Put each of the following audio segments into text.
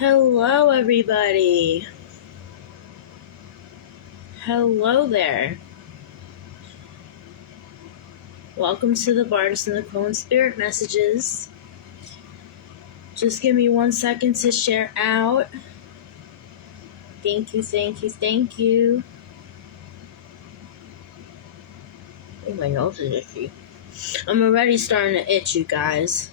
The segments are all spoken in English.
Hello, everybody. Hello there. Welcome to the Bardists and the Clone Spirit Messages. Just give me 1 second to share out. Thank you. Oh, my nose is itchy. I'm already starting to itch, you guys.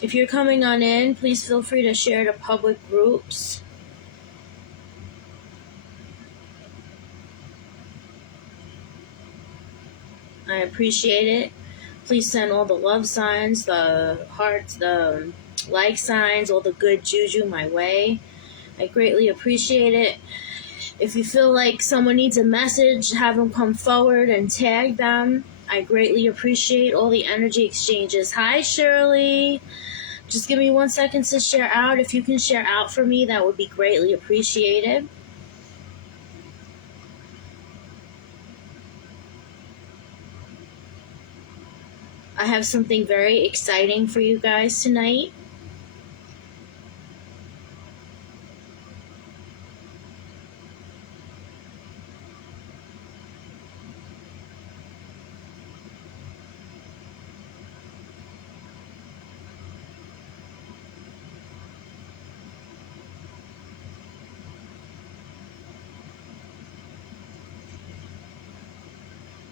If you're coming on in, please feel free to share to public groups. I appreciate it. Please send all the love signs, the hearts, the like signs, all the good juju my way. I greatly appreciate it. If you feel like someone needs a message, have them come forward and tag them. I greatly appreciate all the energy exchanges. Hi, Shirley. Just give me 1 second to share out. If you can share out for me, that would be greatly appreciated. I have something very exciting for you guys tonight.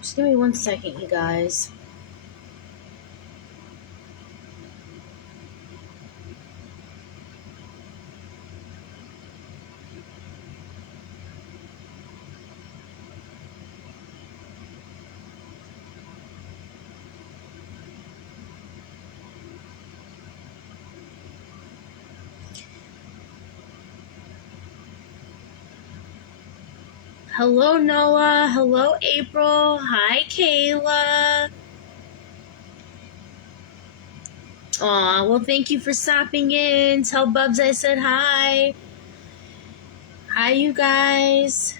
Just give me 1 second, you guys. Hello, Noah. Hello, April. Hi, Kayla. Aw, well, thank you for stopping in. Tell Bubs I said hi. Hi, you guys.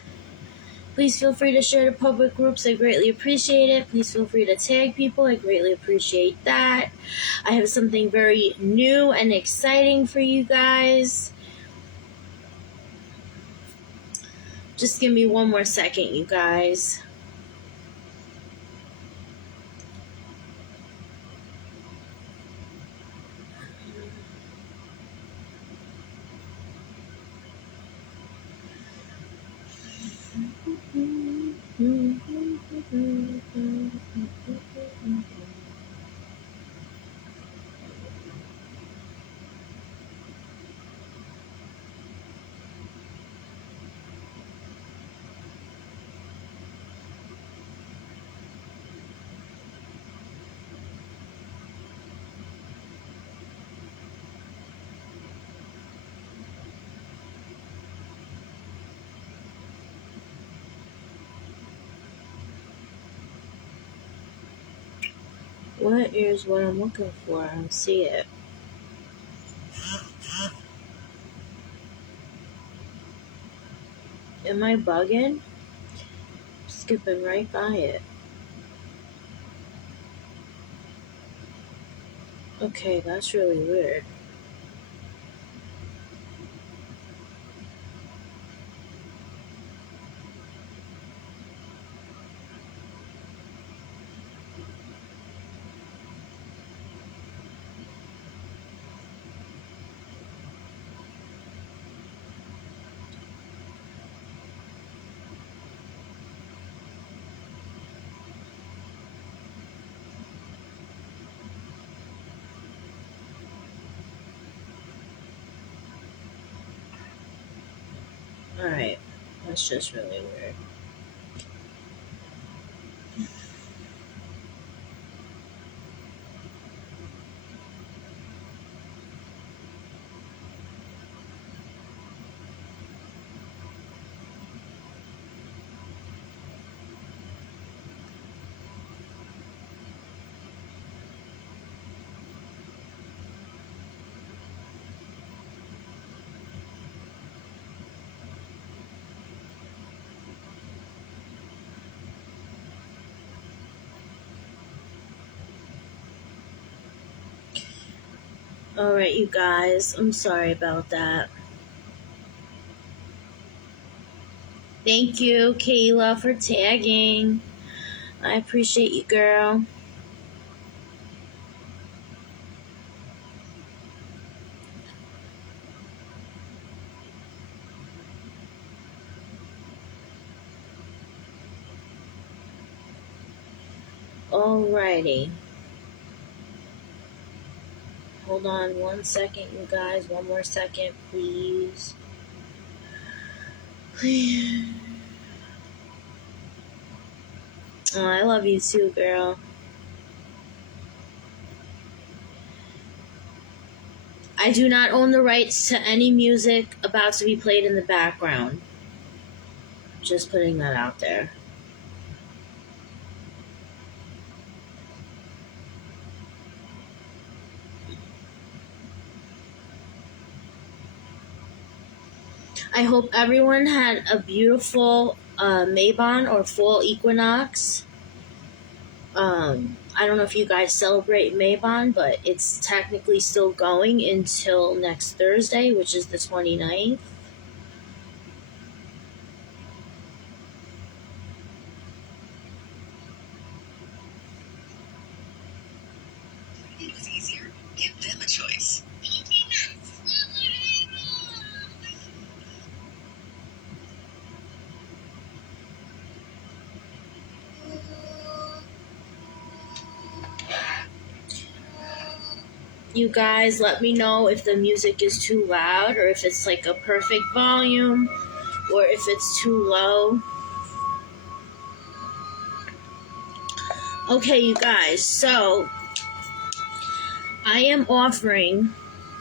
Please feel free to share to public groups. I greatly appreciate it. Please feel free to tag people. I greatly appreciate that. I have something very new and exciting for you guys. Just give me 1 more second, you guys. What is what I'm looking for? I don't see it. Am I bugging? Skipping right by it. Okay, that's really weird. Alright, that's just really weird. Alright, you guys. I'm sorry about that. Thank you, Kayla, for tagging. I appreciate you, girl. Alrighty. Hold on 1 second, you guys. 1 more second, please. Please. Oh, I love you too, girl. I do not own the rights to any music about to be played in the background. Just putting that out there. I hope everyone had a beautiful Mabon or fall equinox. I don't know if you guys celebrate Mabon, but it's technically still going until next Thursday, which is the 29th. It was easier. Give them a choice. You guys let me know if the music is too loud or if it's like a perfect volume or if it's too low. Okay, you guys, so I am offering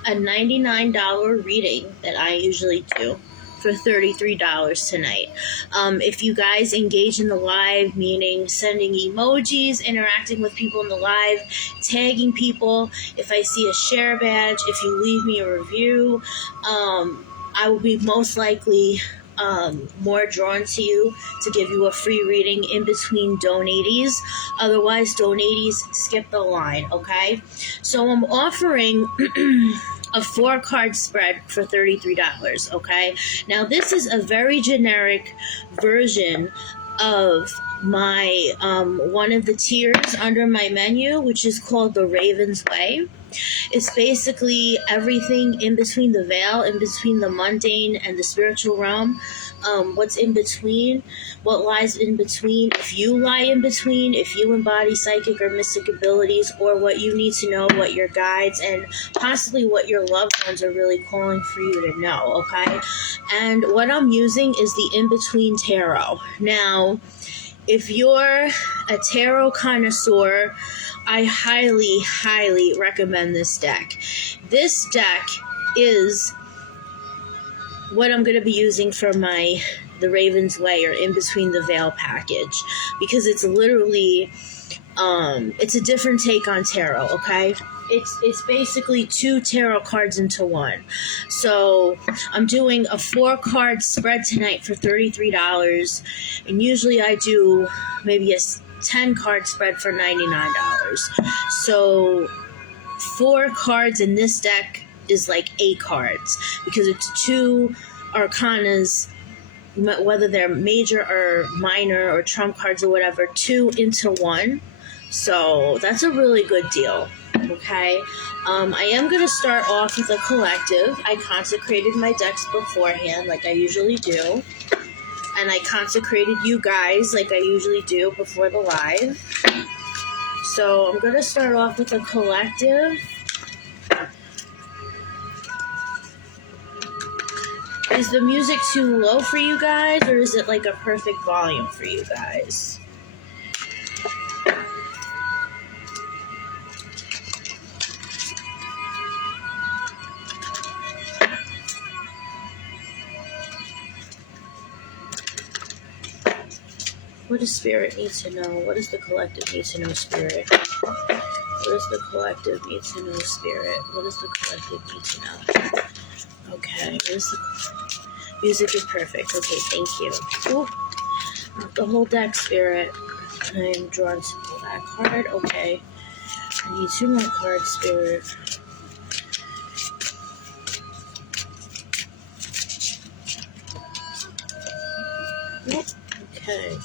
a $99 reading that I usually do for $33 tonight. If you guys engage in the live, meaning sending emojis, interacting with people in the live, tagging people, if I see a share badge, if you leave me a review, I will be most likely more drawn to you to give you a free reading in between donatees. Otherwise, donatees skip the line, okay? So I'm offering a 4-card spread for $33, okay? Now, this is a very generic version of my one of the tiers under my menu, which is called the Raven's Way. It's basically everything in between the veil, in between the mundane and the spiritual realm. What's in between, what lies in between, if you lie in between, if you embody psychic or mystic abilities, or what you need to know, what your guides and possibly what your loved ones are really calling for you to know, okay? And what I'm using is the In-Between Tarot. Now, if you're a tarot connoisseur, I highly, highly recommend this deck. This deck is what I'm going to be using for the Raven's Way or In Between the Veil package, because it's literally it's a different take on tarot, okay? It's basically 2 tarot cards into one. So I'm doing a 4-card spread tonight for $33, and usually I do maybe a 10-card spread for $99. So 4 cards in this deck is like 8 cards because it's 2 arcanas, whether they're major or minor or trump cards or whatever, 2 into 1. So that's a really good deal. Okay, I am going to start off with a collective. I consecrated my decks beforehand like I usually do. And I consecrated you guys like I usually do before the live. So I'm going to start off with a collective. Is the music too low for you guys, or is it like a perfect volume for you guys? What does Spirit need to know? What does the collective need to know, Spirit? What does the collective need to know, Spirit? What does the collective need to know? Okay, what is the music is perfect. Okay, thank you. Ooh, the whole deck, Spirit. I am drawn to pull that card. Okay, I need 2 more cards, Spirit. Okay.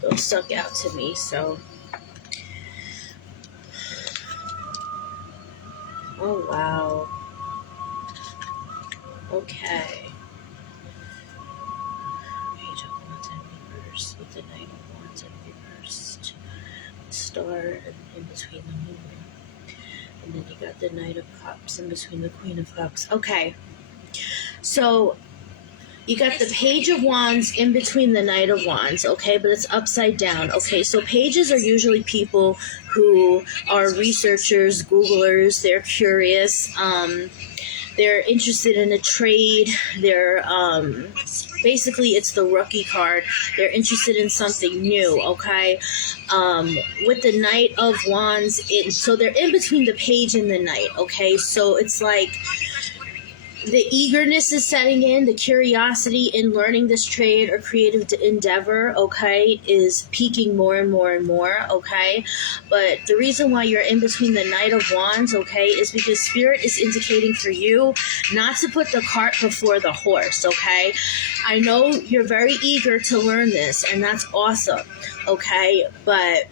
Those stuck out to me, so. Oh, wow. Okay. Page of Wands and reversed with the Knight of Wands and reversed. Star in between the moon. And then you got the Knight of Cups in between the Queen of Cups. Okay. So, you got the Page of Wands in between the Knight of Wands, okay? But it's upside down, okay? So pages are usually people who are researchers, Googlers, they're curious, they're interested in a trade, they're, basically it's the rookie card, they're interested in something new, okay? With the Knight of Wands, so they're in between the Page and the Knight, okay? So it's like, the eagerness is setting in, the curiosity in learning this trade or creative endeavor, okay, is peaking more and more and more, okay? But the reason why you're in between the Knight of Wands, okay, is because Spirit is indicating for you not to put the cart before the horse, okay? I know you're very eager to learn this, and that's awesome, okay? But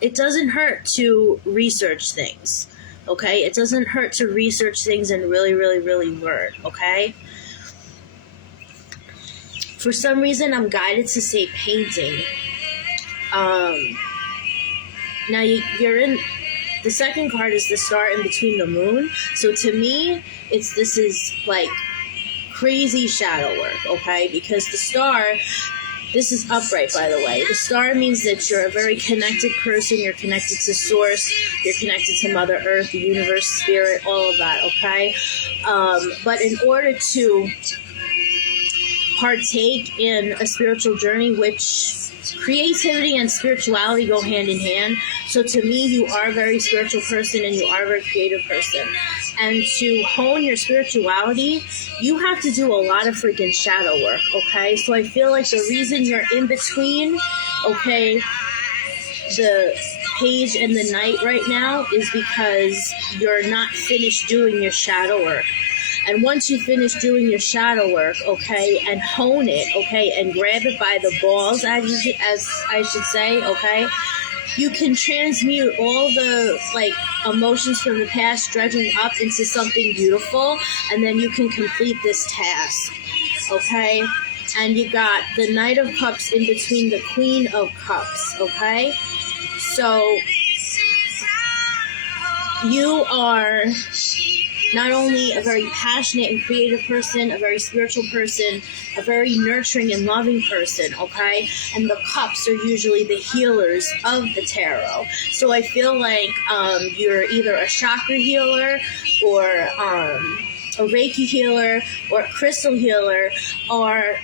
it doesn't hurt to research things. Okay, it doesn't hurt to research things and really, really, really learn, okay? For some reason, I'm guided to say painting. Now, you're in... The second card is the star in between the moon. So to me, this is like crazy shadow work, okay? Because the star... This is upright, by the way. The star means that you're a very connected person. You're connected to Source. You're connected to Mother Earth, the universe, Spirit, all of that, okay? But in order to partake in a spiritual journey, which creativity and spirituality go hand in hand. So to me, you are a very spiritual person and you are a very creative person. And to hone your spirituality, you have to do a lot of freaking shadow work, okay? So I feel like the reason you're in between, okay, the Page and the Knight right now is because you're not finished doing your shadow work. And once you finish doing your shadow work, okay, and hone it, okay, and grab it by the balls, as I should say, okay, you can transmute all the, like, emotions from the past dredging up into something beautiful, and then you can complete this task, okay? And you got the Knight of Cups in between the Queen of Cups, okay? So, you are not only a very passionate and creative person, a very spiritual person, a very nurturing and loving person, okay? And the cups are usually the healers of the tarot. So I feel like you're either a chakra healer or a Reiki healer or a crystal healer or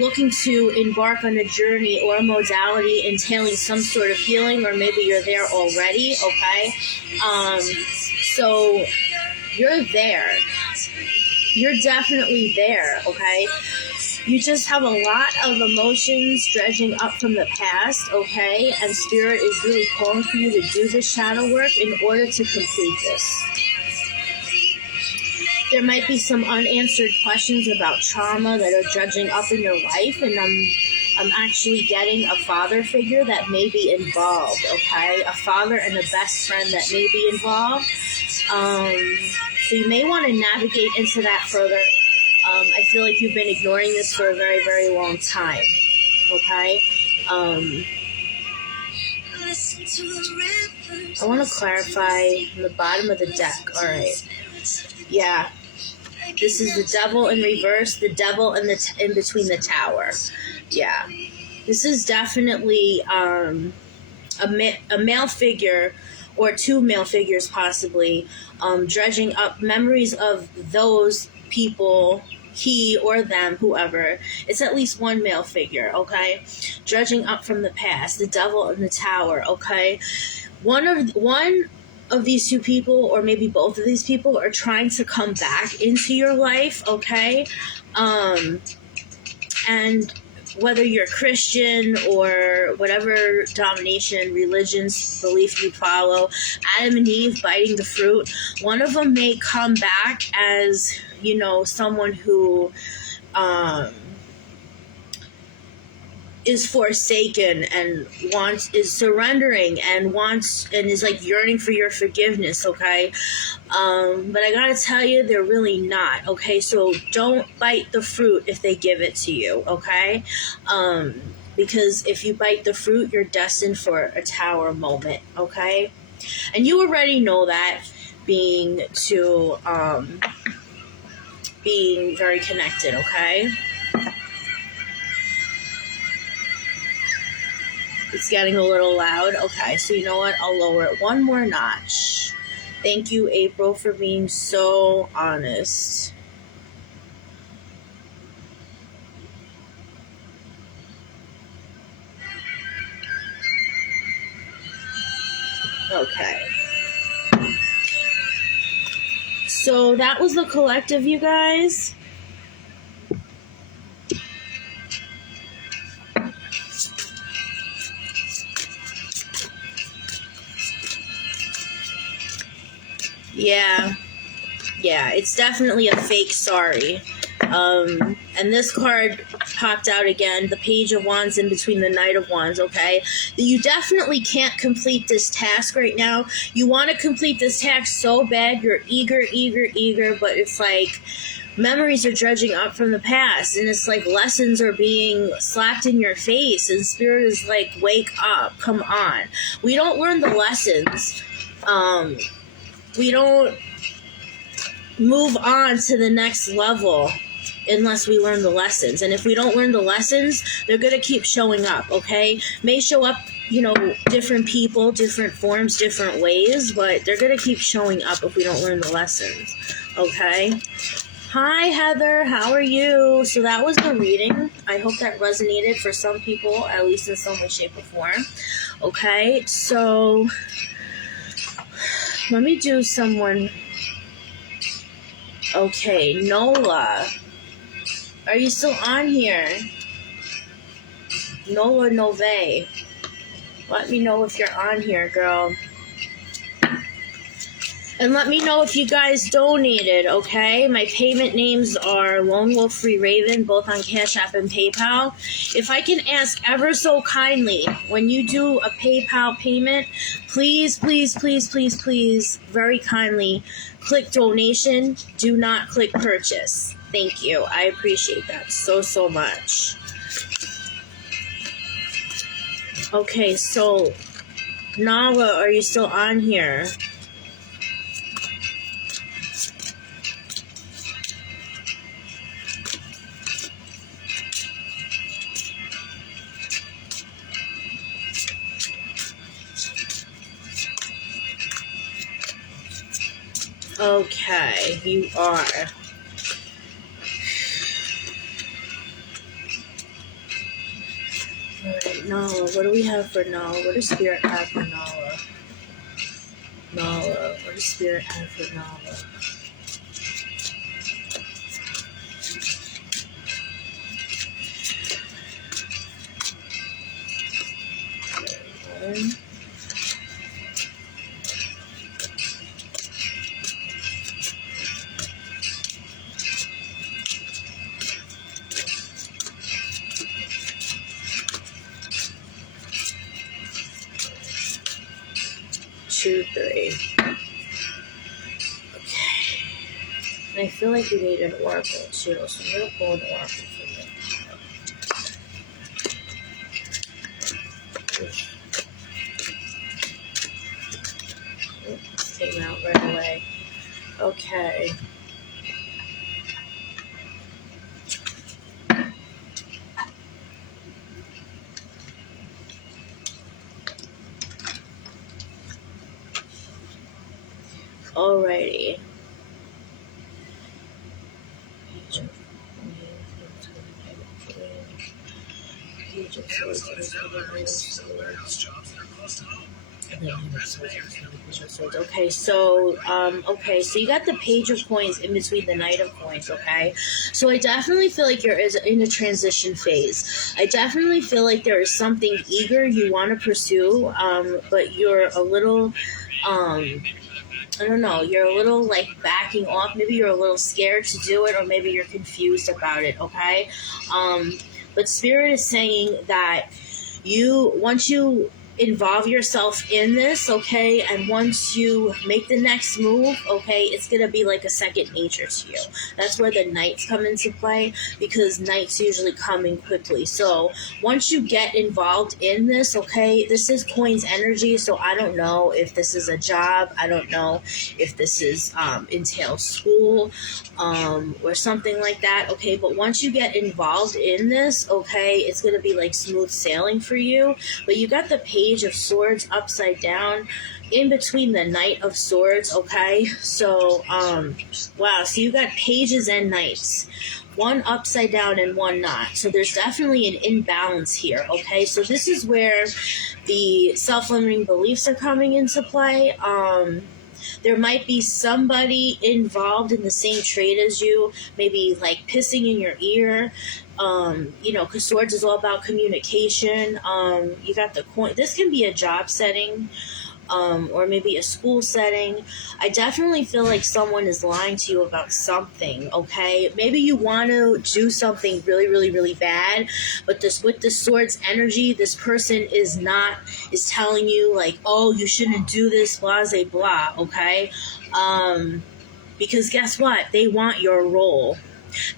looking to embark on a journey or a modality entailing some sort of healing, or maybe you're there already, okay? So you're there. You're definitely there, okay? You just have a lot of emotions dredging up from the past, okay? And Spirit is really calling for you to do this shadow work in order to complete this. There might be some unanswered questions about trauma that are dredging up in your life, and I'm actually getting a father figure that may be involved, okay? A father and a best friend that may be involved. So you may want to navigate into that further. I feel like you've been ignoring this for a very, very long time, okay? I want to clarify the bottom of the deck. All right. Yeah. This is the Devil in reverse, the Devil in between the Tower. Yeah. This is definitely a male figure, or two male figures possibly, dredging up memories of those people, he or them, whoever. It's at least one male figure, okay? Dredging up from the past, the Devil in the Tower, okay? One of these two people, or maybe both of these people, are trying to come back into your life, okay? And whether you're Christian or whatever domination, religions, belief you follow, Adam and Eve biting the fruit, one of them may come back as, someone who is forsaken and is surrendering and wants and is like yearning for your forgiveness, okay? But I gotta tell you, they're really not, okay? So don't bite the fruit if they give it to you, okay? Because if you bite the fruit, you're destined for a tower moment, okay? And you already know that, being very connected, okay? It's getting a little loud. Okay, so you know what? I'll lower it one more notch. Thank you, April, for being so honest. Okay. So that was the collective, you guys. Yeah, it's definitely a fake sorry. And this card popped out again, the Page of Wands in between the Knight of Wands, okay? You definitely can't complete this task right now. You want to complete this task so bad, you're eager, but it's like memories are dredging up from the past, and it's like lessons are being slapped in your face, and Spirit is like, wake up, come on. We don't learn the lessons. We don't move on to the next level unless we learn the lessons. And if we don't learn the lessons, they're going to keep showing up, okay? May show up, different people, different forms, different ways, but they're going to keep showing up if we don't learn the lessons, okay? Hi, Heather. How are you? So that was the reading. I hope that resonated for some people, at least in some way, shape, or form. Okay, so let me do someone. Okay, Nola. Are you still on here? Nola Nove. Let me know if you're on here, girl. And let me know if you guys donated, okay? My payment names are Lone Wolf Free Raven, both on Cash App and PayPal. If I can ask ever so kindly, when you do a PayPal payment, please, very kindly, click donation. Do not click purchase. Thank you. I appreciate that so much. Okay, so Nala, are you still on here? Okay, you are. Alright, Nala, what do we have for Nala? What does Spirit have for Nala? Nala, what does Spirit have for Nala? Okay. 2, 3. Okay. And I feel like we need an oracle too, so I'm gonna pull an oracle for you. Oops, came out right away. Okay. Alrighty. Okay, so you got the Page of Coins in between the Knight of Coins, okay? So I definitely feel like you're in a transition phase. I definitely feel like there is something eager you want to pursue, but you're a little, I don't know, you're a little like backing off. Maybe you're a little scared to do it, or maybe you're confused about it, okay? But Spirit is saying that once you involve yourself in this, okay, and once you make the next move, okay, it's gonna be like a second nature to you. That's where the knights come into play, because knights usually come in quickly. So once you get involved in this, okay, this is Coin's energy, so I don't know if this is a job, I don't know if this is entails school or something like that, okay, but once you get involved in this, okay, it's gonna be like smooth sailing for you. But you got the Page of Swords upside down in between the Knight of Swords, okay? So, wow, so you got pages and knights. One upside down and one not. So there's definitely an imbalance here, okay? So this is where the self-limiting beliefs are coming into play. There might be somebody involved in the same trade as you, maybe like pissing in your ear. Because swords is all about communication. You got the coin. This can be a job setting, or maybe a school setting. I definitely feel like someone is lying to you about something, okay? Maybe you want to do something really, really, really bad, but with the sword's energy, this person is telling you like, oh, you shouldn't do this, blah, blah, blah, okay? Because guess what? They want your role.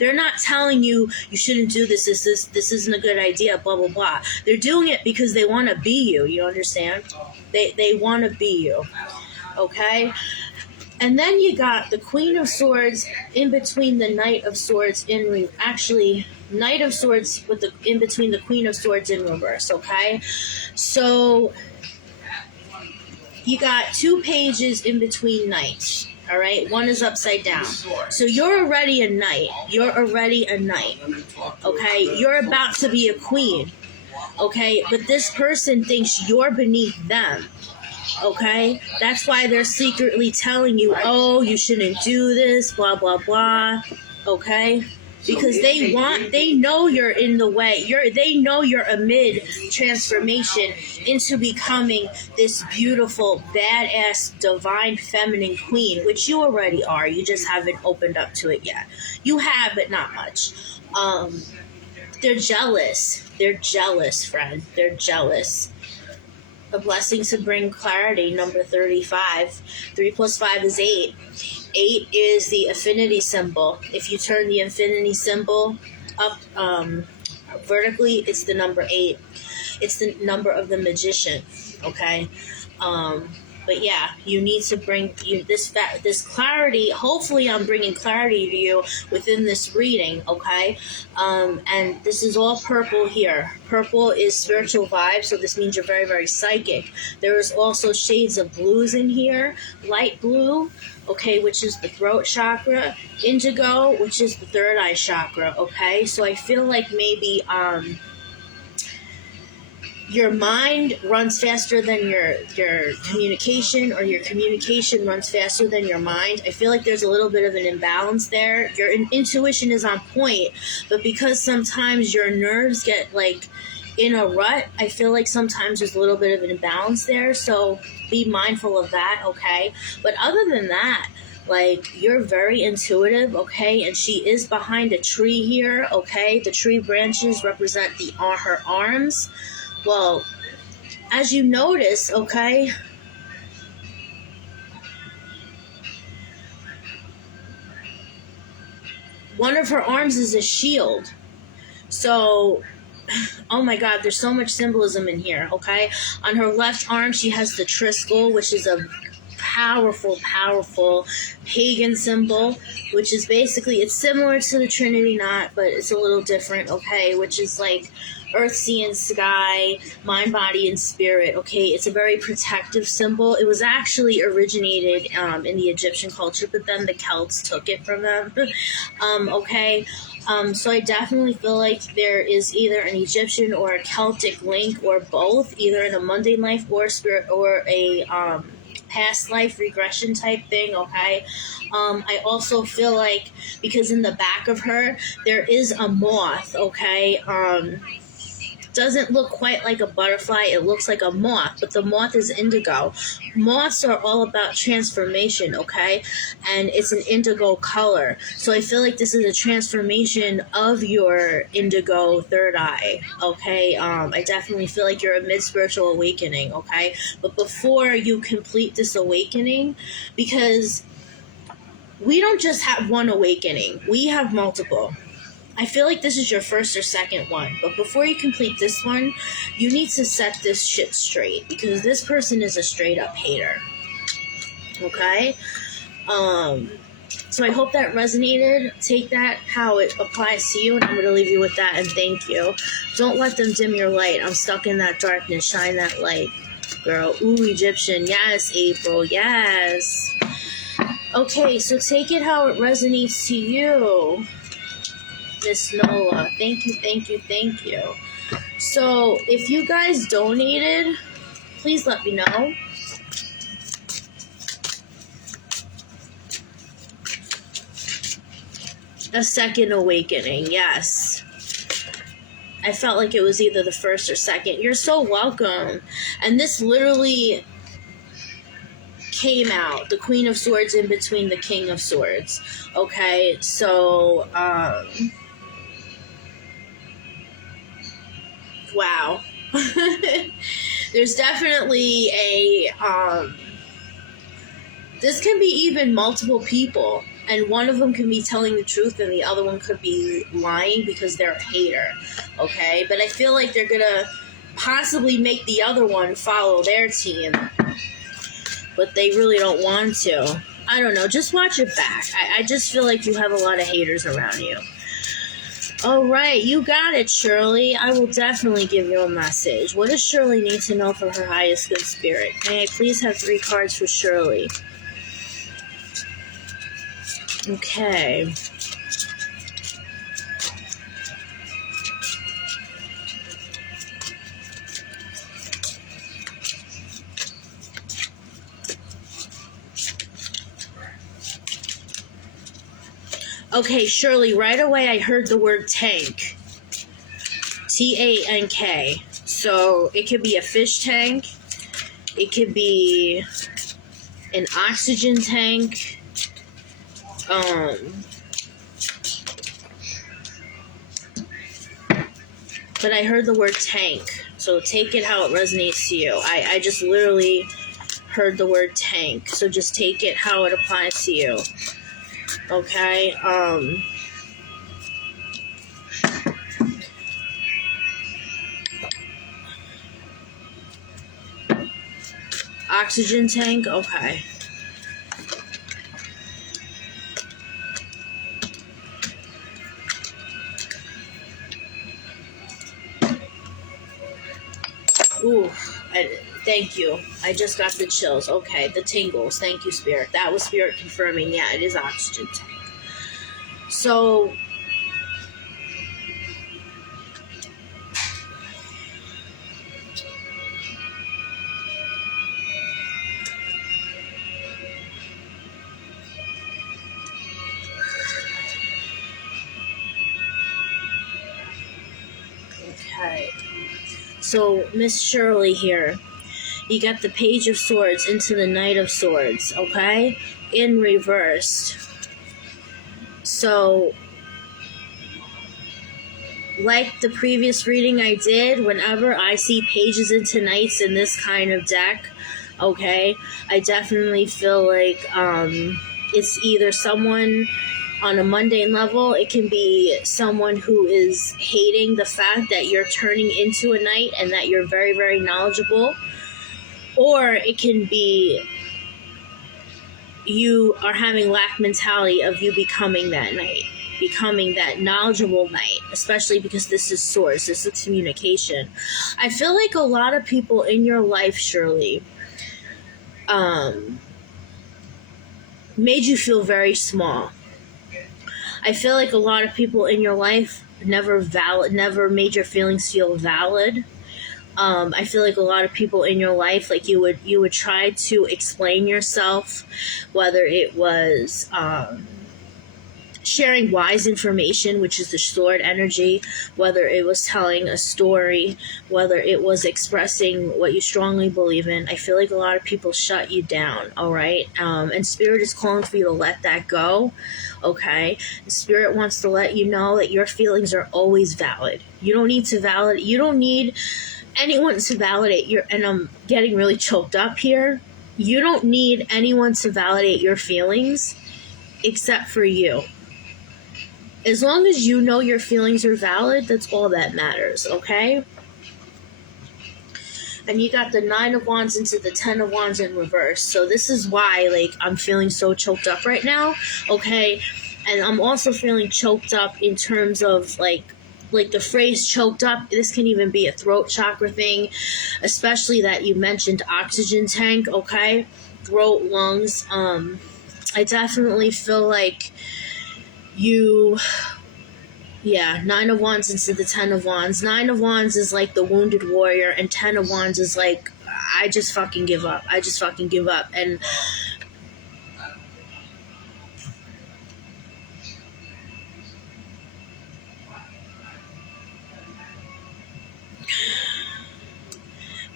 They're not telling you shouldn't do this isn't a good idea, blah, blah, blah. They're doing it because they want to be you understand? They want to be you, okay? And then you got the Queen of Swords in between the Knight of Swords Knight of Swords in between the Queen of Swords in reverse, okay? So you got 2 pages in between knights. All right, one is upside down. So you're already a knight. Okay, you're about to be a queen. Okay, but this person thinks you're beneath them. Okay, that's why they're secretly telling you, oh, you shouldn't do this, blah, blah, blah. Okay, because they know you're in the way. They know you're amid transformation into becoming this beautiful, badass, divine, feminine queen, which you already are. You just haven't opened up to it yet. You have, but not much. They're jealous. They're jealous, friend. They're jealous. A blessing to bring clarity, number 35. 3 plus 5 is 8. 8 is the affinity symbol. If you turn the infinity symbol up vertically, it's the number 8. It's the number of the magician, okay? But yeah, you need to bring this clarity. Hopefully I'm bringing clarity to you within this reading, okay? And this is all purple here. Purple is spiritual vibe, so this means you're very, very psychic. There is also shades of blues in here. Light blue, okay, which is the throat chakra. Indigo, which is the third eye chakra, okay? So I feel like maybe your mind runs faster than your communication, or your communication runs faster than your mind. I feel like there's a little bit of an imbalance there. Your intuition is on point, but because sometimes your nerves get like in a rut, I feel like sometimes there's a little bit of an imbalance there. So be mindful of that, okay? But other than that, like, you're very intuitive, okay? And she is behind a tree here, okay? The tree branches represent her arms. Well, as you notice, okay, one of her arms is a shield. So, oh my God, there's so much symbolism in here, okay? On her left arm, she has the Triskel, which is a powerful pagan symbol, which is basically, it's similar to the Trinity knot, but it's a little different, okay? Which is like earth, sea, and sky, mind, body, and spirit, okay? It's a very protective symbol. It was actually originated in the Egyptian culture, but then the Celts took it from them, okay? So I definitely feel like there is either an Egyptian or a Celtic link, or both, either in a mundane life or spirit, or a past life regression type thing, okay? I also feel like, because in the back of her, there is a moth, okay? doesn't look quite like a butterfly. It looks like a moth, but the moth is indigo. Moths are all about transformation, okay? And it's an indigo color. So I feel like this is a transformation of your indigo third eye, okay? I definitely feel like you're a mid-spiritual awakening, okay? But before you complete this awakening, because we don't just have one awakening, we have multiple. I feel like this is your first or second one, but before you complete this one, you need to set this shit straight, because this person is a straight up hater. Okay? So I hope that resonated. Take that how it applies to you, and I'm going to leave you with that, and thank you. Don't let them dim your light. I'm stuck in that darkness. Shine that light, girl. Ooh, Egyptian. Yes, April. Yes. Okay, so take it how it resonates to you, Miss Nola. Thank you, thank you, thank you. So, if you guys donated, please let me know. A second awakening, yes. I felt like it was either the first or second. You're so welcome. And this literally came out. The Queen of Swords in between the King of Swords. Okay, so, wow. There's definitely a, this can be even multiple people, and one of them can be telling the truth and the other one could be lying because they're a hater, okay? But I feel like they're gonna possibly make the other one follow their team, but they really don't want to. I don't know, just watch it back. I just feel like you have a lot of haters around you. All right, you got it, Shirley. I will definitely give you a message. What does Shirley need to know for her highest good spirit? May I please have 3 cards for Shirley? Okay. Okay, Shirley, right away I heard the word tank. Tank. So it could be a fish tank. It could be an oxygen tank. But I heard the word tank. So take it how it resonates to you. I just literally heard the word tank. So just take it how it applies to you. Okay, oxygen tank, okay. Ooh, thank you. I just got the chills. Okay, the tingles. Thank you, Spirit. That was Spirit confirming. Yeah, it is oxygen tank. So, okay. So, Miss Shirley here. You got the Page of Swords into the Knight of Swords, okay? In reversed. So, like the previous reading I did, whenever I see pages into knights in this kind of deck, okay, I definitely feel like it's either someone on a mundane level, it can be someone who is hating the fact that you're turning into a knight and that you're very, very knowledgeable, or it can be you are having lack mentality of you becoming that knight, becoming that knowledgeable knight, especially because this is swords, this is communication. I feel like a lot of people in your life, Shirley, made you feel very small. I feel like a lot of people in your life never made your feelings feel valid. I feel like a lot of people in your life, like you would try to explain yourself, whether it was sharing wise information, which is the sword energy, whether it was telling a story, whether it was expressing what you strongly believe in. I feel like a lot of people shut you down, all right? And Spirit is calling for you to let that go, okay? Spirit wants to let you know that your feelings are always valid. You don't need anyone to validate and I'm getting really choked up here. You don't need anyone to validate your feelings except for you. As long as you know your feelings are valid, that's all that matters, okay? And you got the 9 of Wands into the 10 of Wands in reverse. So this is why, like, I'm feeling so choked up right now, okay? And I'm also feeling choked up in terms of, like the phrase choked up. This can even be a throat chakra thing, especially that you mentioned oxygen tank, okay? Throat, lungs. I definitely feel like 9 of Wands into the 10 of Wands. 9 of Wands is like the wounded warrior, and 10 of Wands is like, I just fucking give up. And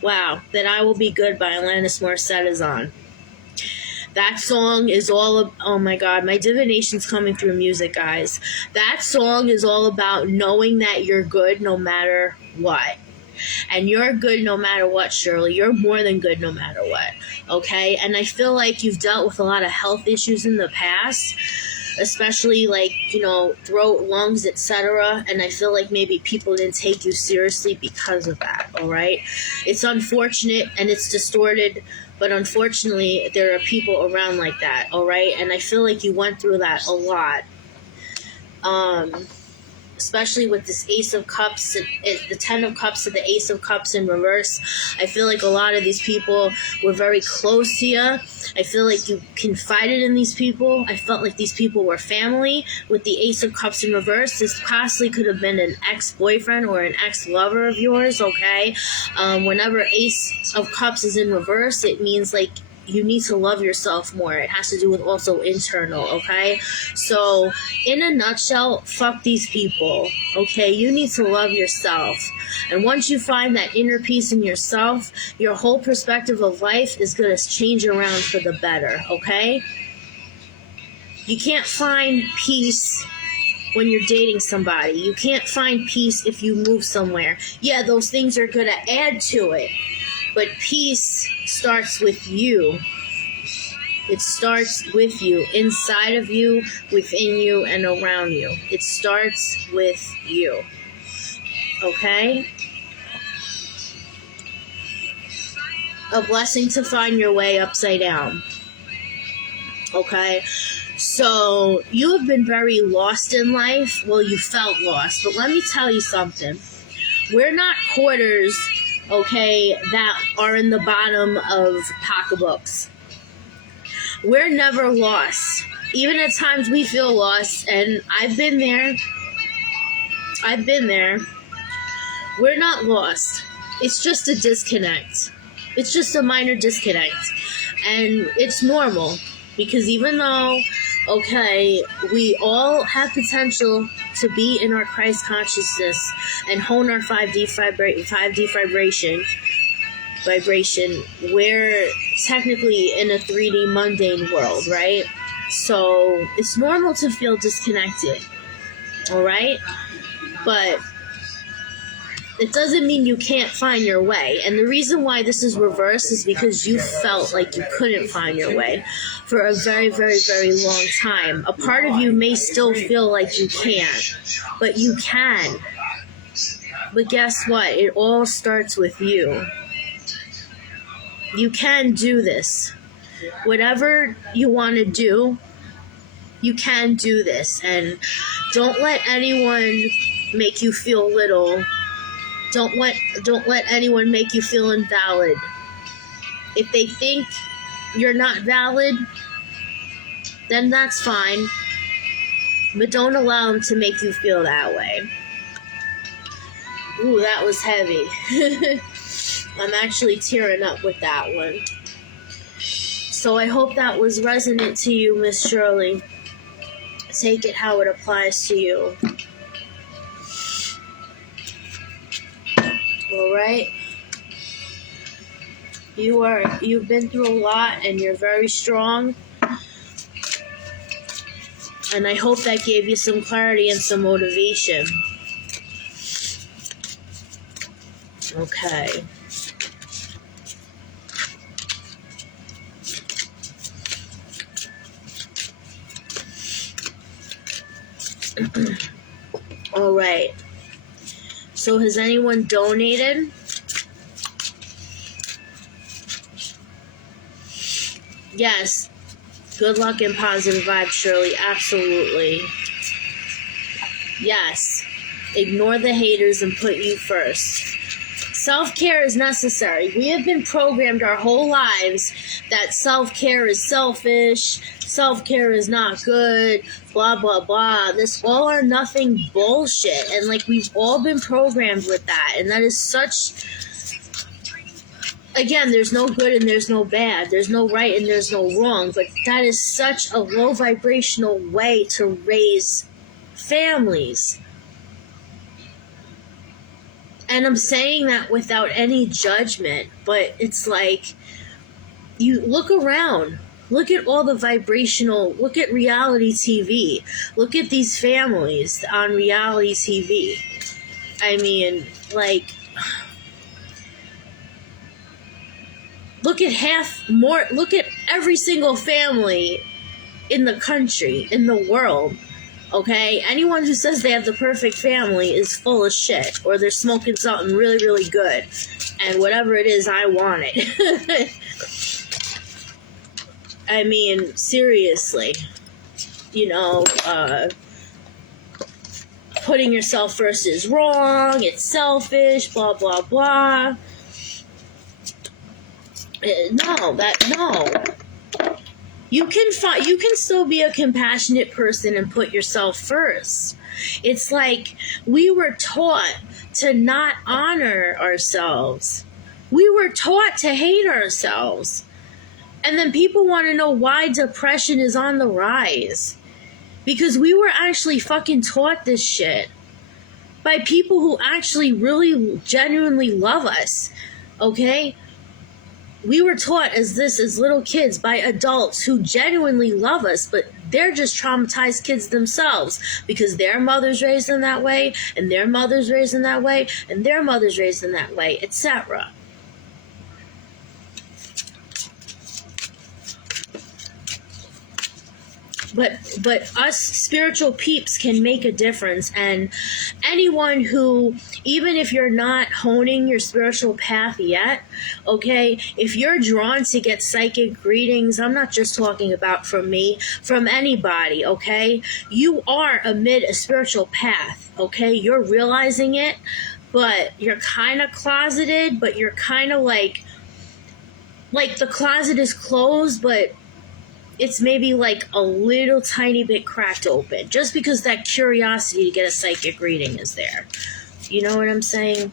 wow, Then I Will Be Good by Alanis Morissette is on. That song is oh my god, my divination's coming through music, guys. That song is all about knowing that you're good no matter what. And you're good no matter what, Shirley. You're more than good no matter what, okay? And I feel like you've dealt with a lot of health issues in the past, especially like, throat, lungs, etc. And I feel like maybe people didn't take you seriously because of that, all right? It's unfortunate and it's distorted, but unfortunately, there are people around like that, all right? And I feel like you went through that a lot. Especially with this Ace of Cups, the 10 of Cups to the Ace of Cups in reverse. I feel like a lot of these people were very close to you. I feel like you confided in these people. I felt like these people were family. With the Ace of Cups in reverse, this possibly could have been an ex-boyfriend or an ex-lover of yours, okay? Whenever Ace of Cups is in reverse, it means like you need to love yourself more. It has to do with also internal, okay? So, in a nutshell, fuck these people, okay? You need to love yourself. And once you find that inner peace in yourself, your whole perspective of life is going to change around for the better, okay? You can't find peace when you're dating somebody. You can't find peace if you move somewhere. Yeah, those things are going to add to it. But peace starts with you. It starts with you, inside of you, within you, and around you. It starts with you. Okay? A blessing to find your way upside down. Okay? So, you have been very lost in life. Well, you felt lost. But let me tell you something. We're not quarters, okay, that are in the bottom of pocketbooks. We're never lost. Even at times we feel lost, and I've been there. We're not lost. It's just a disconnect. It's just a minor disconnect. And it's normal, because even though, okay, we all have potential to be in our Christ consciousness and hone our 5D vibration, we're technically in a 3D mundane world, right? So it's normal to feel disconnected, all right? But it doesn't mean you can't find your way. And the reason why this is reversed is because you felt like you couldn't find your way for a very, very, very long time. A part of you may still feel like you can't, but you can. But guess what? It all starts with you. You can do this. Whatever you want to do, you can do this. And don't let anyone make you feel little. Don't let anyone make you feel invalid. If they think you're not valid, then that's fine. But don't allow them to make you feel that way. Ooh, that was heavy. I'm actually tearing up with that one. So I hope that was resonant to you, Miss Shirley. Take it how it applies to you. Alright? You've been through a lot and you're very strong. And I hope that gave you some clarity and some motivation. Okay. Alright. So has anyone donated? Yes. Good luck and positive vibes, Shirley. Absolutely. Yes. Ignore the haters and put you first. Self-care is necessary. We have been programmed our whole lives that self-care is selfish, self-care is not good, blah, blah, blah. This all or nothing bullshit. And, like, we've all been programmed with that. And that is such... Again, there's no good and there's no bad. There's no right and there's no wrong. But that is such a low vibrational way to raise families. And I'm saying that without any judgment, but it's like, you look around. Look at all the vibrational, look at reality TV. Look at these families on reality TV. I mean, like, look at every single family in the country, in the world. Okay, anyone who says they have the perfect family is full of shit, or they're smoking something really, really good, and whatever it is, I want it. I mean, seriously, you know, putting yourself first is wrong, it's selfish, blah, blah, blah. No. You can still be a compassionate person and put yourself first. It's like we were taught to not honor ourselves. We were taught to hate ourselves. And then people want to know why depression is on the rise. Because we were actually fucking taught this shit by people who actually really genuinely love us. Okay? We were taught as little kids by adults who genuinely love us, but they're just traumatized kids themselves because their mother's raised them that way, and their mother's raised them that way, and their mother's raised them that way, etc. But us spiritual peeps can make a difference, and anyone who, even if you're not honing your spiritual path yet, okay, if you're drawn to get psychic readings, I'm not just talking about from me, from anybody, okay, you are amid a spiritual path, okay, you're realizing it, but you're kind of closeted, but you're kind of like the closet is closed, but it's maybe like a little tiny bit cracked open, just because that curiosity to get a psychic reading is there. You know what I'm saying?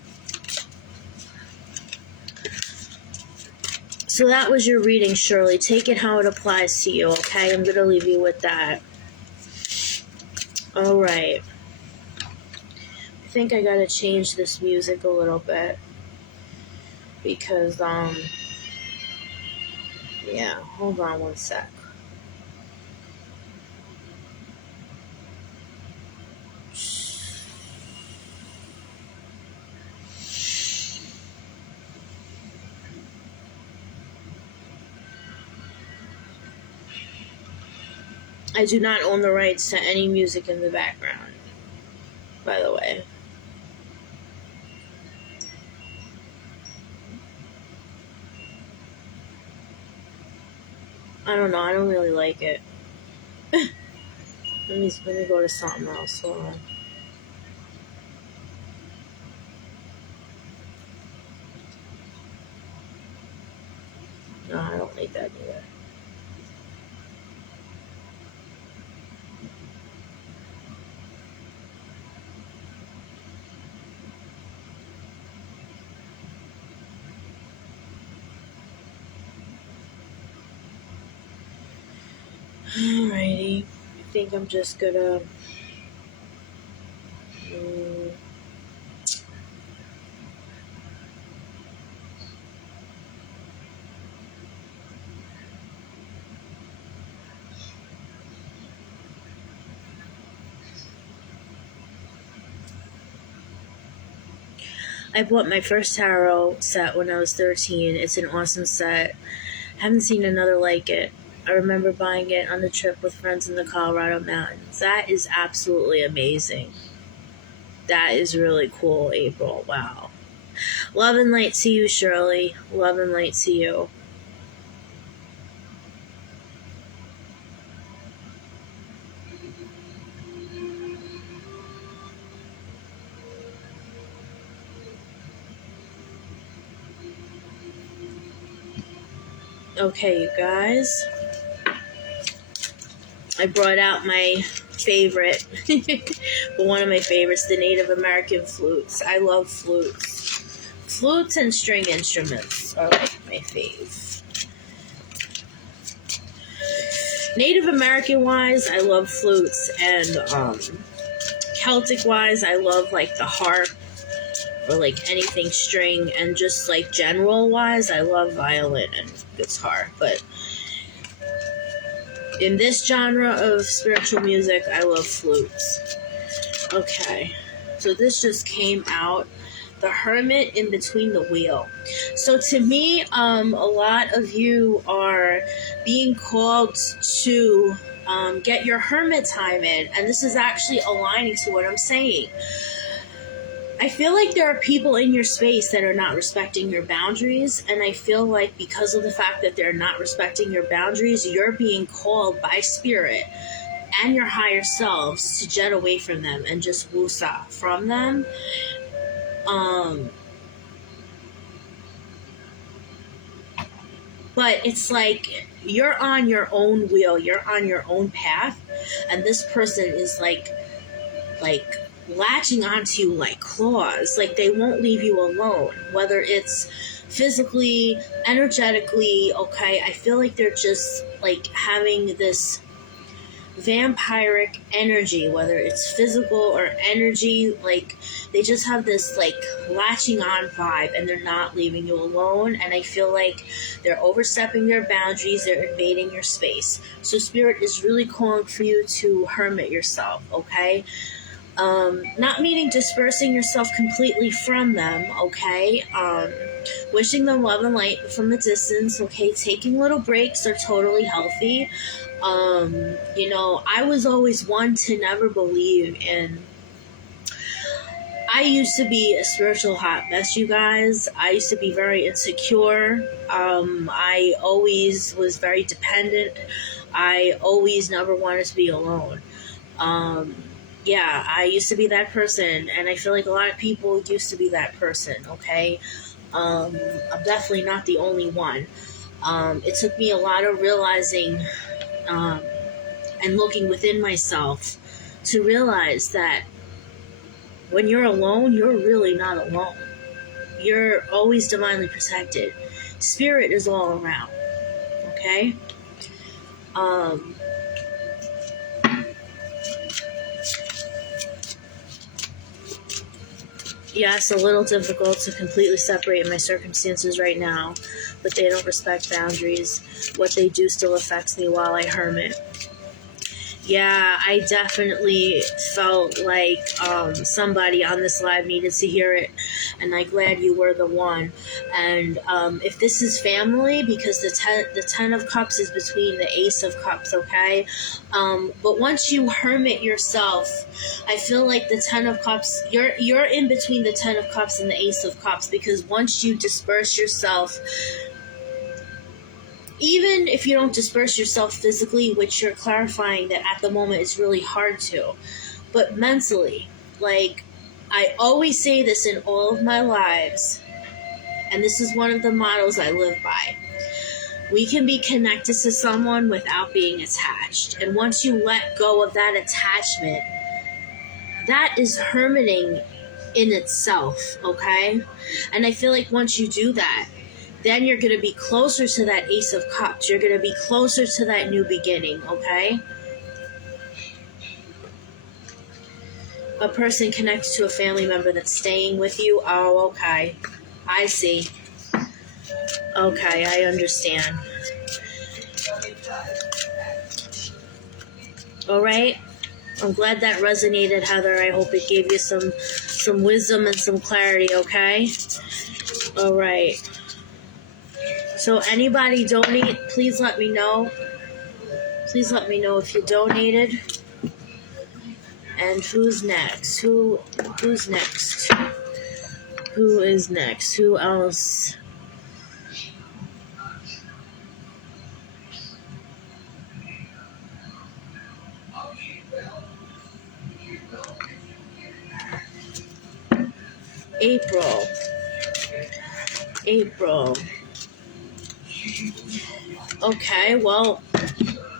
So that was your reading, Shirley. Take it how it applies to you, okay? I'm going to leave you with that. Alright. I think I got to change this music a little bit. Because, yeah, hold on one sec. I do not own the rights to any music in the background, by the way. I don't know, I don't really like it. Let me go to something else. Hold on. No, I don't like that either. Alrighty. think I'm just gonna I bought my first tarot set when I was 13. It's an awesome set. Haven't seen another like it. I remember buying it on a trip with friends in the Colorado mountains. That is absolutely amazing. That is really cool, April. Wow. Love and light to you, Shirley. Love and light to you. Okay, you guys. I brought out my favorite, but one of my favorites, the Native American flutes. I love flutes. Flutes and string instruments are like my fave. Native American wise, I love flutes, and Celtic wise, I love like the harp or like anything string, and just like general wise, I love violin and guitar. But in this genre of spiritual music, I love flutes. Okay, so this just came out. The Hermit in Between the Wheel. So to me, a lot of you are being called to get your hermit time in, and this is actually aligning to what I'm saying. I feel like there are people in your space that are not respecting your boundaries, and I feel like because of the fact that they're not respecting your boundaries, you're being called by spirit and your higher selves to jet away from them and just woosah from them. But it's like you're on your own wheel, you're on your own path, and this person is like latching onto you like claws. Like they won't leave you alone, whether it's physically, energetically. Okay, I feel like they're just like having this vampiric energy, whether it's physical or energy. Like they just have this like latching on vibe, and they're not leaving you alone. And I feel like they're overstepping their boundaries, they're invading your space. So spirit is really calling for you to hermit yourself. Okay, not meaning dispersing yourself completely from them. Okay, wishing them love and light from a distance. Okay, taking little breaks are totally healthy. I was always one to never believe in. I used to be a spiritual hot mess, you guys. I used to be very insecure. I always was very dependent. I always never wanted to be alone. I used to be that person, and I feel like a lot of people used to be that person, okay? I'm definitely not the only one. It took me a lot of realizing and looking within myself to realize that when you're alone, you're really not alone. You're always divinely protected. Spirit is all around, okay? It's a little difficult to completely separate my circumstances right now, but they don't respect boundaries. What they do still affects me while I hermit. Yeah, I definitely felt like somebody on this live needed to hear it, and I'm glad you were the one. And if this is family, because the Ten of Cups is between the Ace of Cups, okay? But once you hermit yourself, I feel like the Ten of Cups, you're in between the Ten of Cups and the Ace of Cups, because once you disperse yourself, even if you don't disperse yourself physically, which you're clarifying that at the moment it's really hard to, but mentally, like I always say this in all of my lives, and this is one of the mottos I live by. We can be connected to someone without being attached. And once you let go of that attachment, that is hermiting in itself, okay? And I feel like once you do that, then you're going to be closer to that Ace of Cups. You're going to be closer to that new beginning, okay? A person connected to a family member that's staying with you. Oh, okay. I see. Okay, I understand. All right. I'm glad that resonated, Heather. I hope it gave you some wisdom and some clarity, okay? All right. So anybody donate, please let me know. Please let me know if you donated. And who's next? Who's next? Who is next? Who else? April. Okay, well,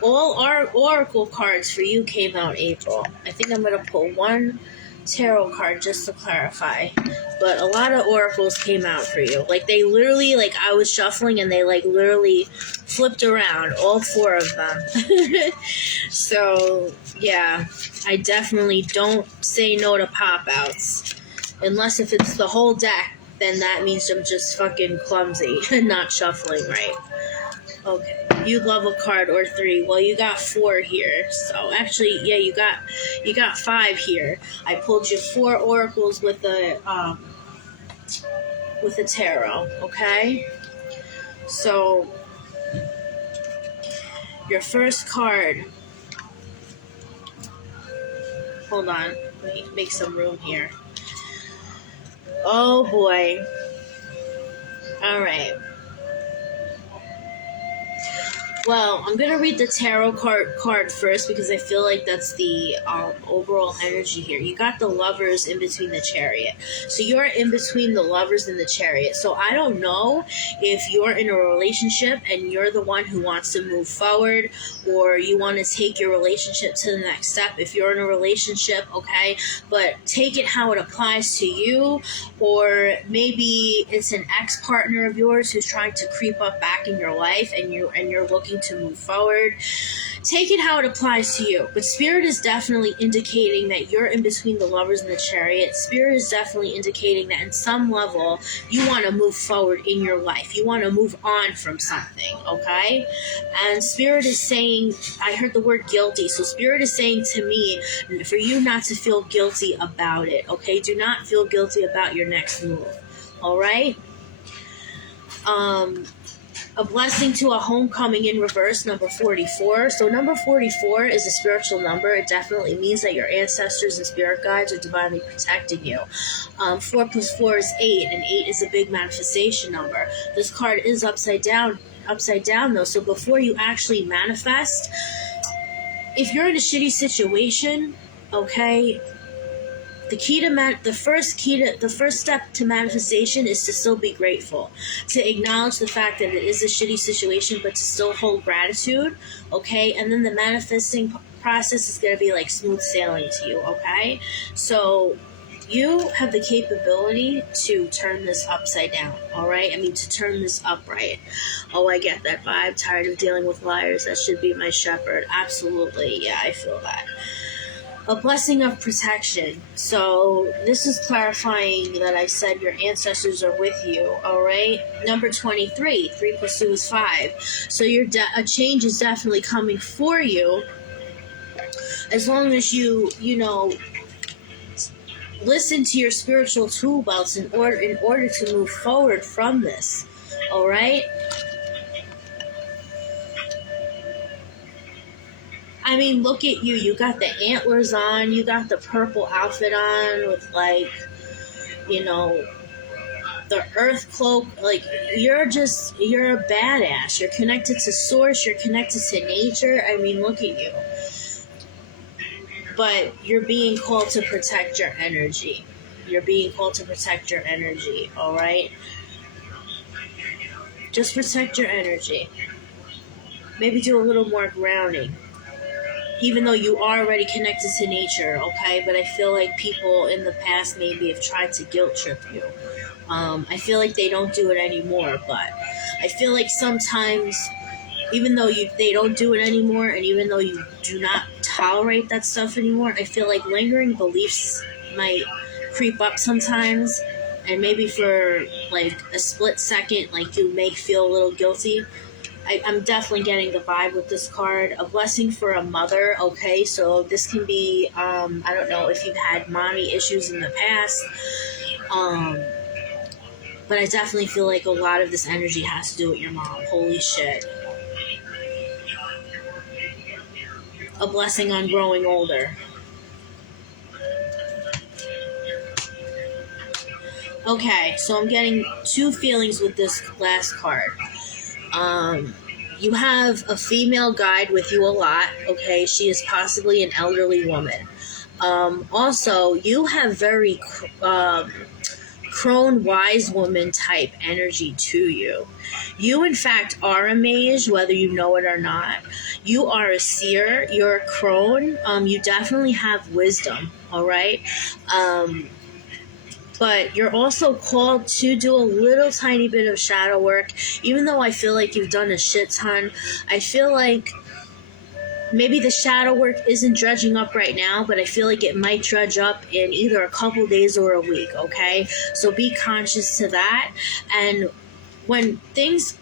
all our oracle cards for you came out April. I think I'm going to pull one tarot card just to clarify. But a lot of oracles came out for you. Like, they literally, like, I was shuffling and they, like, literally flipped around, all four of them. So, yeah, I definitely don't say no to pop-outs. Unless if it's the whole deck, then that means I'm just fucking clumsy and not shuffling right. Okay. You love a card or three. Well, you got four here. So actually, yeah, you got five here. I pulled you four oracles with the tarot. Okay. So your first card. Hold on. Let me make some room here. Oh boy. All right. Well, I'm going to read the tarot card first because I feel like that's the overall energy here. You got the Lovers in between the Chariot. So you're in between the Lovers and the Chariot. So I don't know if you're in a relationship and you're the one who wants to move forward, or you want to take your relationship to the next step. If you're in a relationship, okay, but take it how it applies to you, or maybe it's an ex-partner of yours who's trying to creep up back in your life and you're looking to move forward. Take it how it applies to you. But Spirit is definitely indicating that you're in between the Lovers and the Chariot. Spirit is definitely indicating that in some level you want to move forward in your life. You want to move on from something, okay? And Spirit is saying, I heard the word guilty, so Spirit is saying to me for you not to feel guilty about it, okay? Do not feel guilty about your next move, all right? A blessing to a homecoming in reverse, number 44. So number 44 is a spiritual number. It definitely means that your ancestors and spirit guides are divinely protecting you. 4 plus 4 is 8, and 8 is a big manifestation number. This card is upside down though. So before you actually manifest, if you're in a shitty situation, okay, the first step to manifestation is to still be grateful, to acknowledge the fact that it is a shitty situation, but to still hold gratitude, okay? And then the manifesting process is going to be like smooth sailing to you, okay? So you have the capability to turn this upside down, all right? I mean, to turn this upright. Oh, I get that vibe. Tired of dealing with liars. That should be my shepherd. Absolutely. Yeah, I feel that. A blessing of protection. So this is clarifying that I said your ancestors are with you, all right? Number 23, 3 plus 2 is 5. So a change is definitely coming for you, as long as you listen to your spiritual tool belts in order to move forward from this, all right? I mean, look at you. You got the antlers on. You got the purple outfit on with, like, the earth cloak. Like, you're a badass. You're connected to source. You're connected to nature. I mean, look at you. But you're being called to protect your energy. You're being called to protect your energy, all right? Just protect your energy. Maybe do a little more grounding. Even though you are already connected to nature, okay? But I feel like people in the past maybe have tried to guilt trip you. I feel like they don't do it anymore, but I feel like sometimes, even though they don't do it anymore, and even though you do not tolerate that stuff anymore. I feel like lingering beliefs might creep up sometimes, and maybe for like a split second, like you may feel a little guilty. I'm definitely getting the vibe with this card. A blessing for a mother. Okay, so this can be, I don't know if you've had mommy issues in the past, but I definitely feel like a lot of this energy has to do with your mom. Holy shit. A blessing on growing older. Okay, so I'm getting two feelings with this last card. You have a female guide with you a lot, okay? She is possibly an elderly woman. Also, you have very crone wise woman type energy to you. You, in fact, are a mage, whether you know it or not. You are a seer. You're a crone. You definitely have wisdom, all right? But you're also called to do a little tiny bit of shadow work. Even though I feel like you've done a shit ton, I feel like maybe the shadow work isn't dredging up right now, but I feel like it might dredge up in either a couple days or a week, okay? So be conscious to that. And when things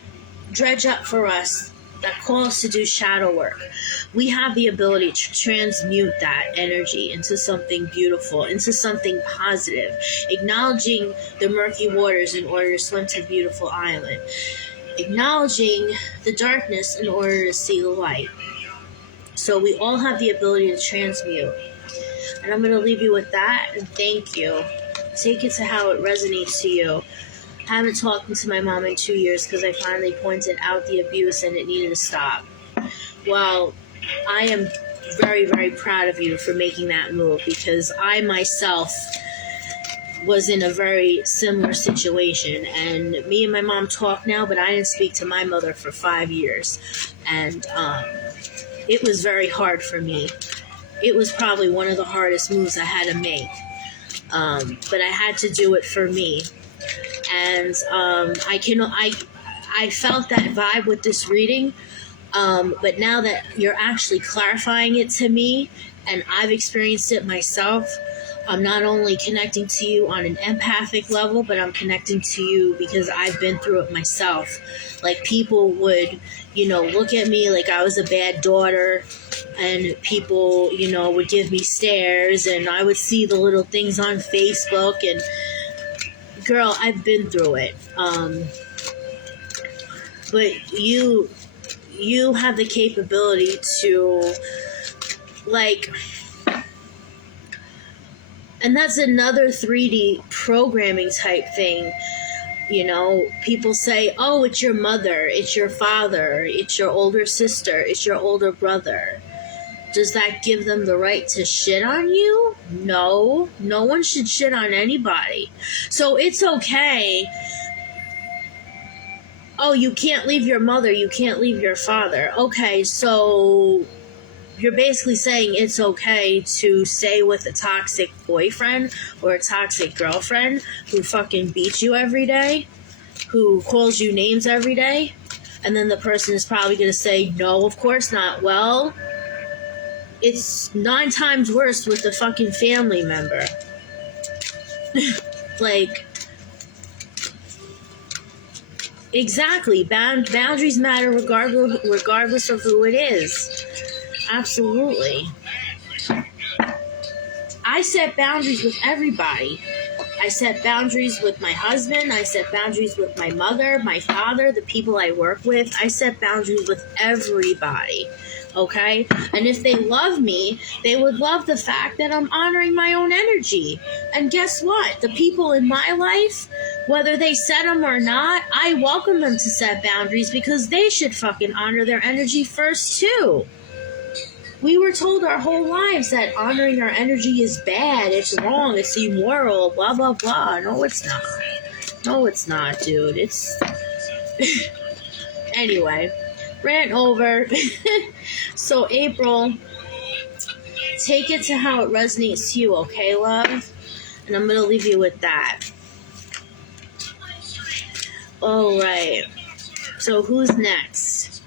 dredge up for us that call us to do shadow work, we have the ability to transmute that energy into something beautiful, into something positive, acknowledging the murky waters in order to swim to a beautiful island, acknowledging the darkness in order to see the light. So we all have the ability to transmute. And I'm going to leave you with that, and thank you. Take it to how it resonates to you. I haven't talked to my mom in 2 years because I finally pointed out the abuse and it needed to stop. Well, I am very, very proud of you for making that move, because I myself was in a very similar situation, and me and my mom talk now, but I didn't speak to my mother for 5 years, and it was very hard for me. It was probably one of the hardest moves I had to make, but I had to do it for me. And I felt that vibe with this reading, but now that you're actually clarifying it to me, and I've experienced it myself, I'm not only connecting to you on an empathic level, but I'm connecting to you because I've been through it myself. Like, people would, look at me like I was a bad daughter, and people, would give me stares, and I would see the little things on Facebook, and girl, I've been through it. But you have the capability to, and that's another 3D programming type thing. People say, oh, it's your mother, it's your father, it's your older sister, it's your older brother. Does that give them the right to shit on you? No. No one should shit on anybody. So it's okay. Oh, you can't leave your mother, you can't leave your father. Okay, so you're basically saying it's okay to stay with a toxic boyfriend or a toxic girlfriend who fucking beats you every day, who calls you names every day, and then the person is probably going to say, no, of course not. Well, it's 9 times worse with a fucking family member. Exactly. Boundaries matter regardless of who it is. Absolutely. I set boundaries with everybody. I set boundaries with my husband. I set boundaries with my mother, my father, the people I work with. I set boundaries with everybody. Okay? And if they love me, they would love the fact that I'm honoring my own energy. And guess what? The people in my life, whether they set them or not, I welcome them to set boundaries because they should fucking honor their energy first too. We were told our whole lives that honoring our energy is bad, it's wrong, it's immoral, blah, blah, blah. No, it's not. No, it's not, dude. It's... Anyway, rant over. So, April, take it to how it resonates to you, okay, love? And I'm going to leave you with that. Alright. So, who's next?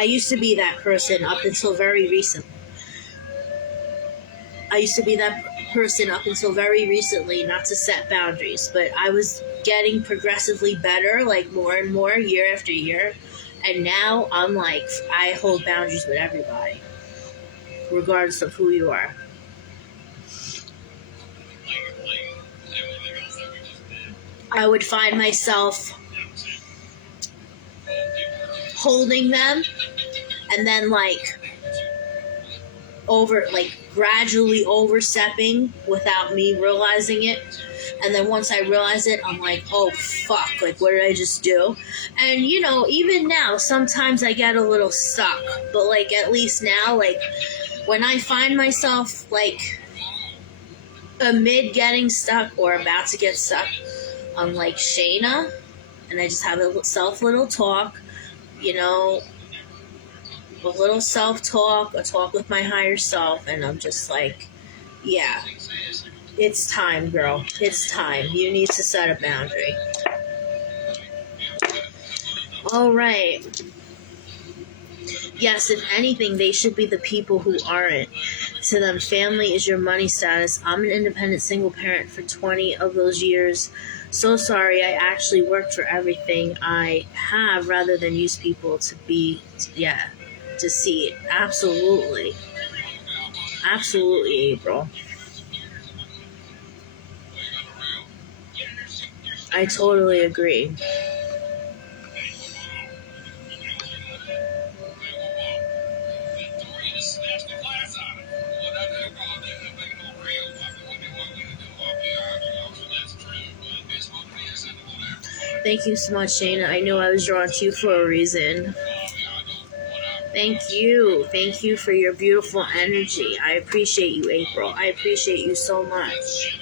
I used to be that person up until very recently. Not to set boundaries, but I was getting progressively better, like more and more year after year. And now I'm like, I hold boundaries with everybody, regardless of who you are. I would find myself holding them and then gradually overstepping without me realizing it. And then once I realize it, I'm like, oh fuck, like what did I just do? And even now, sometimes I get a little stuck, but like at least now, like when I find myself like amid getting stuck or about to get stuck, I'm like Shayna, and I just have a little talk, a little self-talk, a talk with my higher self, and I'm just like, yeah, it's time, girl. It's time. You need to set a boundary. All right. Yes, if anything, they should be the people who aren't. To them, family is your money status. I'm an independent single parent for 20 of those years. So sorry, I actually worked for everything I have rather than use people to see it. Absolutely. Absolutely, April. I totally agree. Thank you so much, Shayna. I knew I was drawn to you for a reason. Thank you. Thank you for your beautiful energy. I appreciate you, April. I appreciate you so much.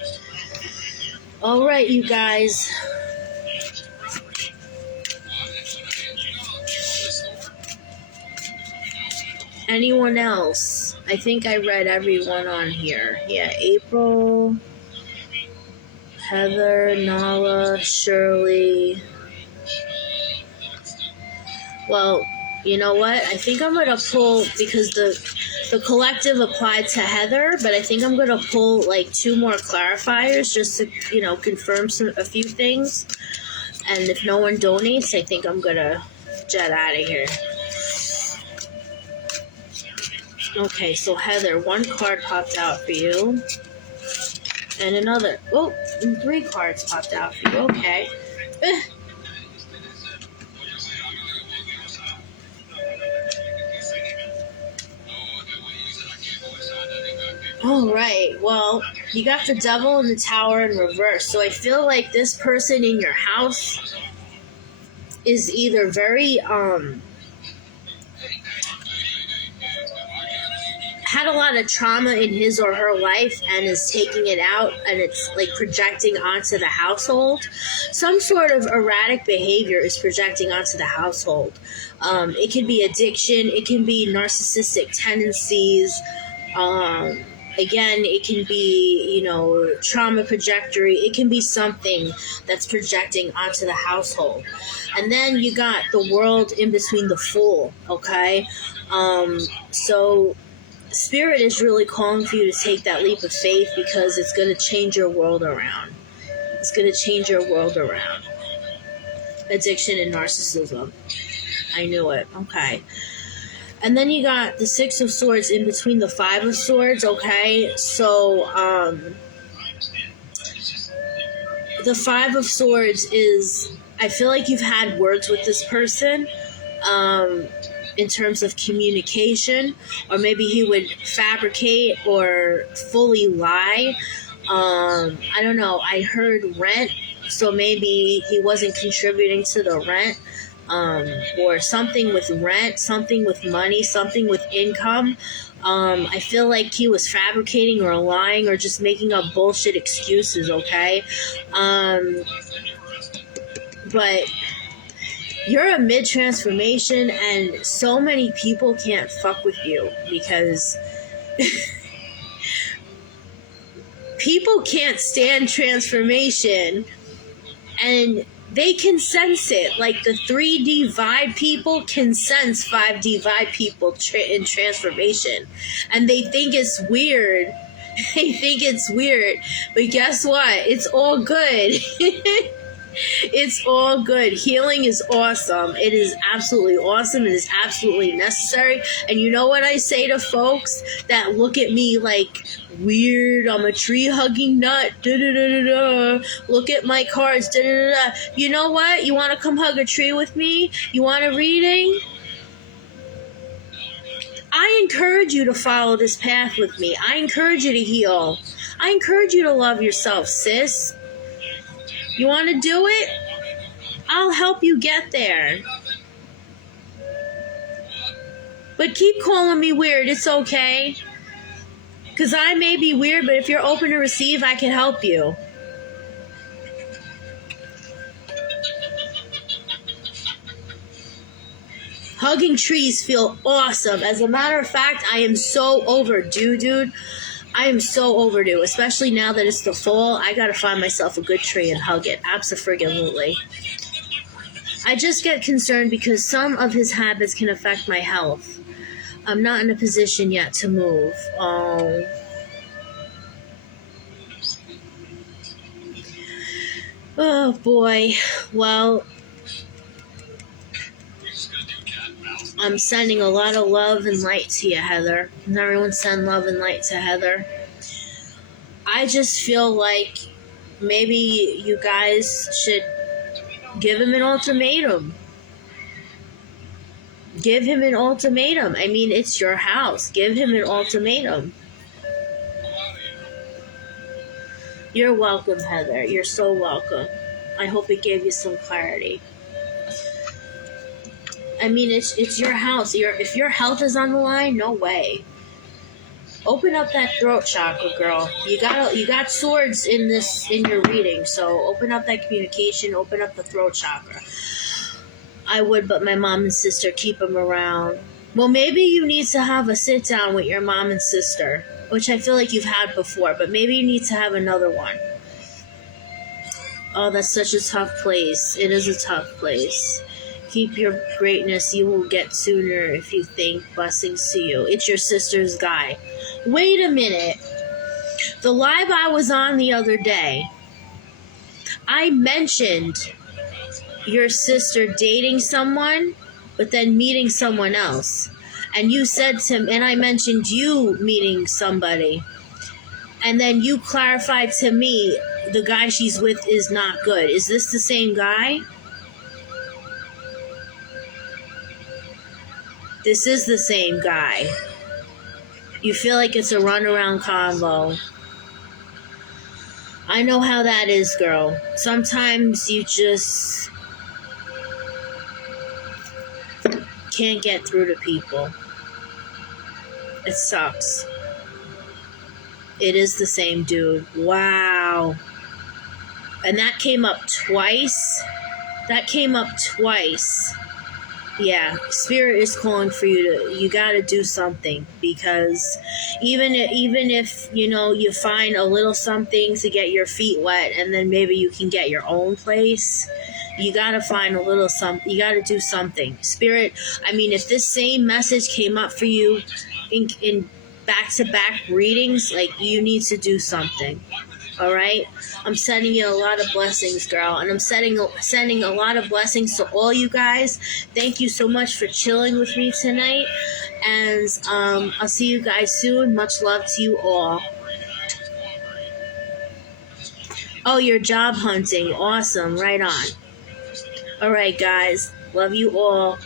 All right, you guys. Anyone else? I think I read everyone on here. Yeah, April, Heather, Nala, Shirley. Well, you know what? I think I'm going to pull, because the collective applied to Heather, but I think I'm going to pull like 2 more clarifiers just to, confirm a few things. And if no one donates, I think I'm going to jet out of here. Okay, so Heather, 1 card popped out for you. And another. Oh, 3 cards popped out for you. Okay. All right. Well, you got the Devil and the Tower in reverse. So I feel like this person in your house is either very had a lot of trauma in his or her life and is taking it out, and it's like projecting onto the household. Some sort of erratic behavior is projecting onto the household. It can be addiction. It can be narcissistic tendencies. Again, it can be, trauma trajectory. It can be something that's projecting onto the household. And then you got the World in between the Fool, okay? So Spirit is really calling for you to take that leap of faith, because it's going to change your world around. It's going to change your world around. Addiction and narcissism. I knew it. Okay. And then you got the 6 of Swords in between the 5 of Swords, okay? So, the 5 of Swords is, I feel like you've had words with this person, in terms of communication, or maybe he would fabricate or fully lie. I don't know. I heard rent, so maybe he wasn't contributing to the rent. Or something with rent, something with money, something with income. I feel like he was fabricating or lying or just making up bullshit excuses, okay? But you're a mid-transformation, and so many people can't fuck with you because people can't stand transformation, and they can sense it. Like the 3D vibe people can sense 5D vibe people in transformation. And they think it's weird. They think it's weird. But guess what? It's all good. It's all good. Healing is awesome. It is absolutely awesome. It is absolutely necessary. And you know what I say to folks that look at me like weird? I'm a tree-hugging nut. Da-da-da-da-da. Look at my cards. Da-da-da-da. You know what? You want to come hug a tree with me? You want a reading? I encourage you to follow this path with me. I encourage you to heal. I encourage you to love yourself, sis. You want to do it? I'll help you get there. But keep calling me weird. It's okay. Because I may be weird, but if you're open to receive, I can help you. Hugging trees feel awesome. As a matter of fact, I am so overdue, dude. I am so overdue, especially now that it's the fall. I gotta find myself a good tree and hug it. Abso-friggin-lutely. I just get concerned because some of his habits can affect my health. I'm not in a position yet to move. Oh boy. Well, I'm sending a lot of love and light to you, Heather. And everyone send love and light to Heather. I just feel like maybe you guys should give him an ultimatum. Give him an ultimatum. I mean, it's your house. Give him an ultimatum. You're welcome, Heather. You're so welcome. I hope it gave you some clarity. I mean, it's your house. If your health is on the line, no way. Open up that throat chakra, girl. You got swords in your reading, so open up that communication. Open up the throat chakra. I would, but my mom and sister keep them around. Well, maybe you need to have a sit down with your mom and sister, which I feel like you've had before, but maybe you need to have another one. Oh, that's such a tough place. It is a tough place. Keep your greatness. You will get sooner if you think. Blessings to you. It's your sister's guy. Wait a minute. The live I was on the other day, I mentioned your sister dating someone, but then meeting someone else. And you said to him, and I mentioned you meeting somebody. And then you clarified to me, the guy she's with is not good. Is this the same guy? This is the same guy. You feel like it's a runaround convo. I know how that is, girl. Sometimes you just can't get through to people. It sucks. It is the same dude. Wow. And that came up twice. Yeah, Spirit is calling for you gotta do something, because even if you find a little something to get your feet wet, and then maybe you can get your own place, you gotta find a little something. You gotta do something. Spirit, I mean, if this same message came up for you in back-to-back readings, like, you need to do something. All right, I'm sending you a lot of blessings, girl, and I'm sending a lot of blessings to all you guys. Thank you so much for chilling with me tonight, and I'll see you guys soon. Much love to you all. Oh, you're job hunting. Awesome. Right on. All right, guys. Love you all.